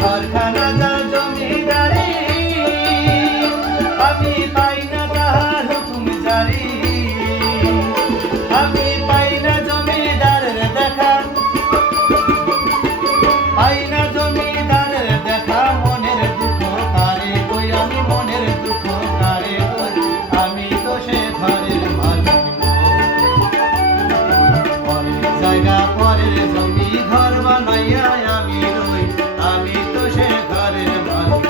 ঘরখানা যার জমিদারি, আমি পাই না তাহার হুকুম জারি। আমি পাই না জমিদারের দেখা, পাই না জমিদারের দেখা। মনের দুঃখ কারে কই, আমি মনের দুঃখ কারে কই। আমি তো সে ঘরের মালিক, পরের জায়গা পরের জমি ঘর বানাইয়া আমি রই। আমি তো সে ঘরের মালিক।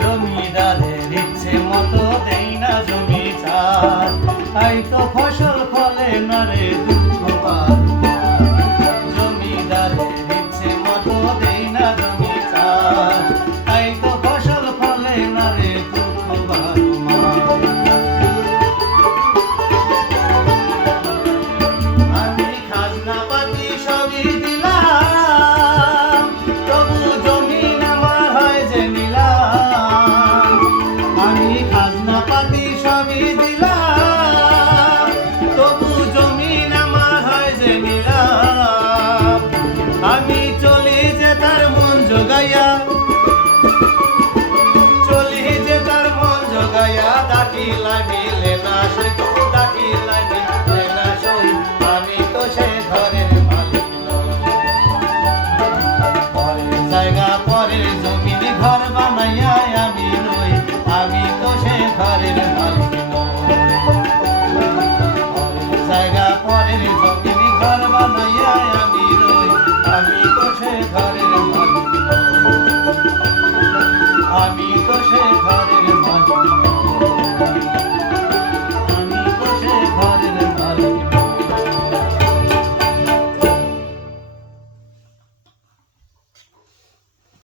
জমিদারের ইচ্ছে মতো দেই না জমি চাষ, তাই তো ফসল ফলে না রে